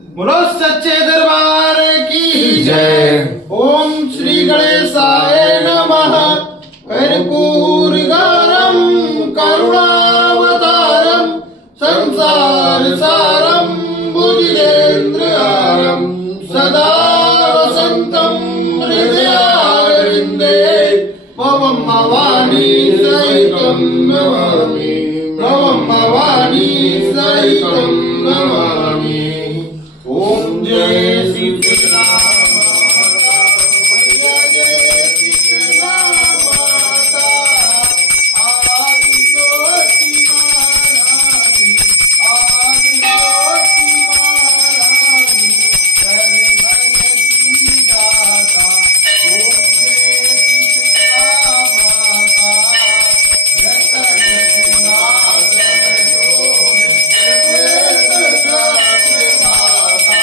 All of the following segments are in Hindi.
बोलो सच्चे दरबार की जय। ओम श्री गणेशाय नमः। कर्पूर गौरम करुणावतारम संसार सारम बुद्धिरेन्द्रहारम सदा वसंतम हृदयारविंदे भवम भवानी सहितं नमामि। भवम भवानी सहितं नमामि। ओम जय शीतला माता मैया जय शीतला माता आदि ज्योति महारानी आदि ज्योति महारानी जय भगवती दाता। ओम जय शीतला माता रतन सिंहासन डोले श्वेत छत्र माता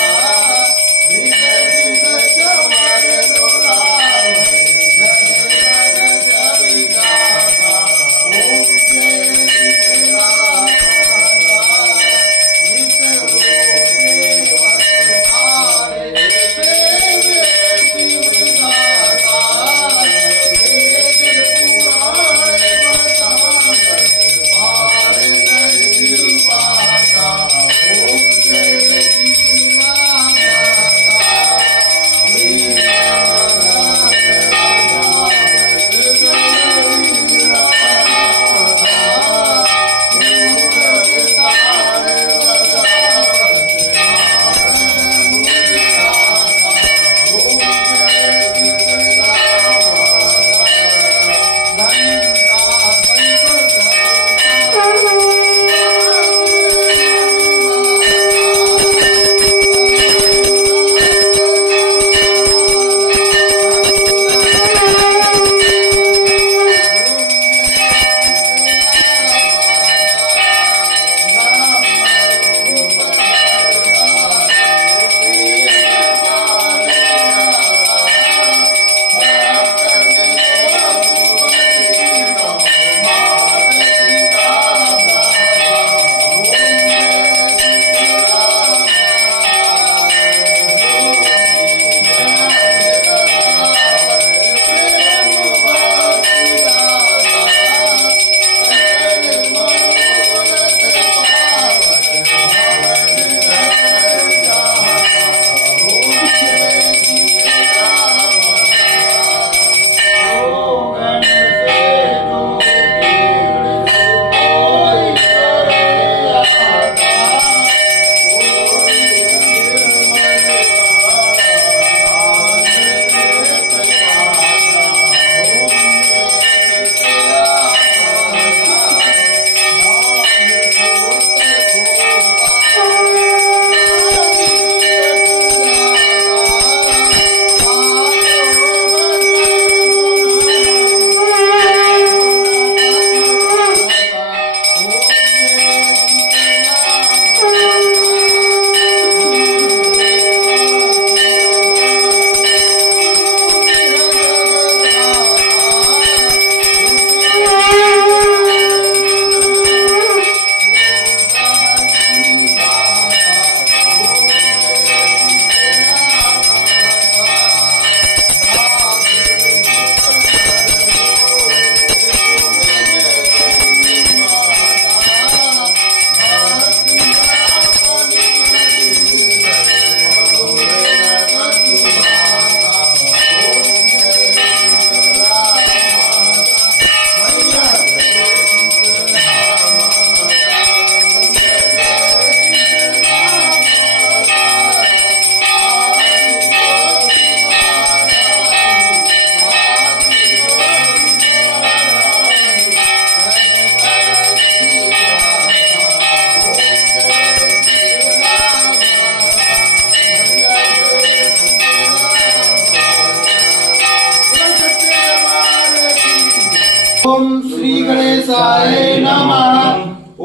ओम श्री गणेशाय नमः।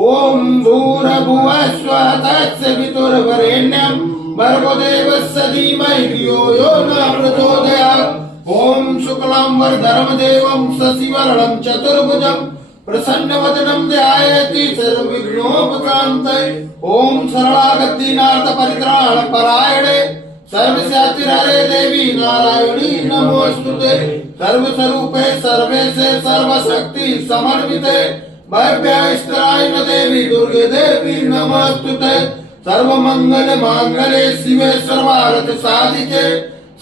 ओम भूर्भुवः स्वः तत्सवितुर्वरेण्यं भर्गो देवस्य धीमहि धियो यो नः प्रचोदयात्। ओम शुक्लां वरदं देवं शशिवर्णं चतुर्भुजं प्रसन्न वदनम ध्यायति सर्वविघ्नोपशान्तये ओम शरणागतिनाथ परित्राण परायणे सर्वस्यातिहरे देवी नारायणी नमोस्तुते सर्वस्वरूपे सर्वेशे सर्वशक्ति समन्विते भव्यास्तराय देवी दुर्गे देवी नमोस्तुते सर्वमंगल मांगल्ये शिवे सर्वार्थ साधिके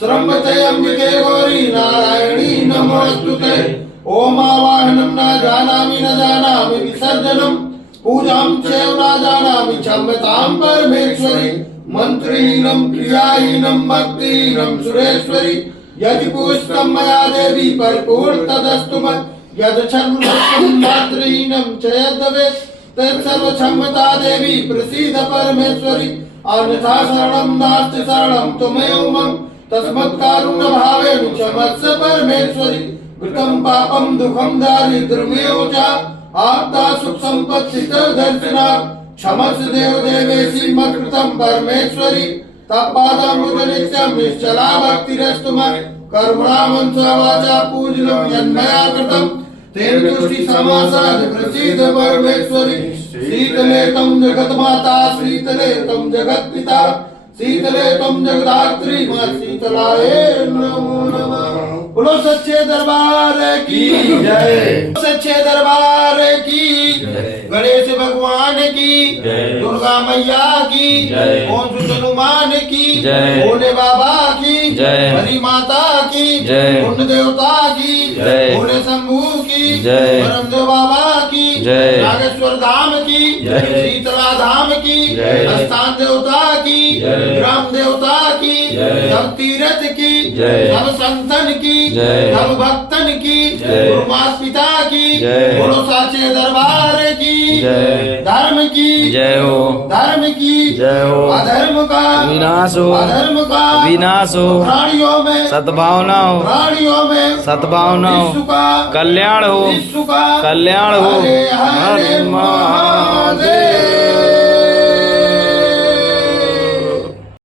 श्रम्भते अंबिके गौरी नारायणी नमोस्तुते ओम आवाहनं न जानामि विसर्जनं पूजां चैव न जानामि क्षम्यतां परमेश्वरी मंत्रहीनं क्रियाहीनं भक्तिहीनं सुरेश्वरी यदि पुष्टं मया देवी परिपूर्ण तदस्तु मत् यद क्षम्यं मात्रहीनं च यद्भवेत् तत्सर्व क्षम्यता देवी प्रसीद परमेश्वरी अन्यथा शरणं नास्ति शरणं त्वमेव मम तस्मत् कारुण्य भावेन क्षमस्व परमेश्वरी कृतं पापं दुःखं दारिद्र्यमेव च आपदा सुख संपत्ति दर्शनात् क्षमस्व देव देवेशी मत्कृतं परमेश्वरी तत्पादामृत नित्यं निश्चला भक्तिरस्तु मत् कर्मणा मनसा वाचा पूजनं यन्मया कृतं तेन तुष्टि समासाद प्रसीद परमेश्वरी शीतले तं जगन्माता शीतले तं जगत्पिता शीतले तं जगदात्री मां शीतलाय नमो नमः। बोलो सच्चे दरबार की जय, सच्चे दरबार की गणेश भगवान की दुर्गा मैया की ओम हनुमान की भोले बाबा की हरि माता की पुण्य देवता की भोले शंभू की परमदेव बाबा की नागेश्वर धाम की शीतला धाम की स्थान देवता की ग्राम देवता की सब तीर्थ की सब संतन की सब भक्तन की गुरुमात पिता की बोलो साचे दरबार की धर्म की जय हो, धर्म की जय हो, अधर्म का विनाश हो, अधर्म का विनाश हो, प्राणियों में सद्भावना हो, प्राणियों में सद्भावना हो, विश्व का कल्याण हो, विश्व का कल्याण हो। हरे हरे महादेव।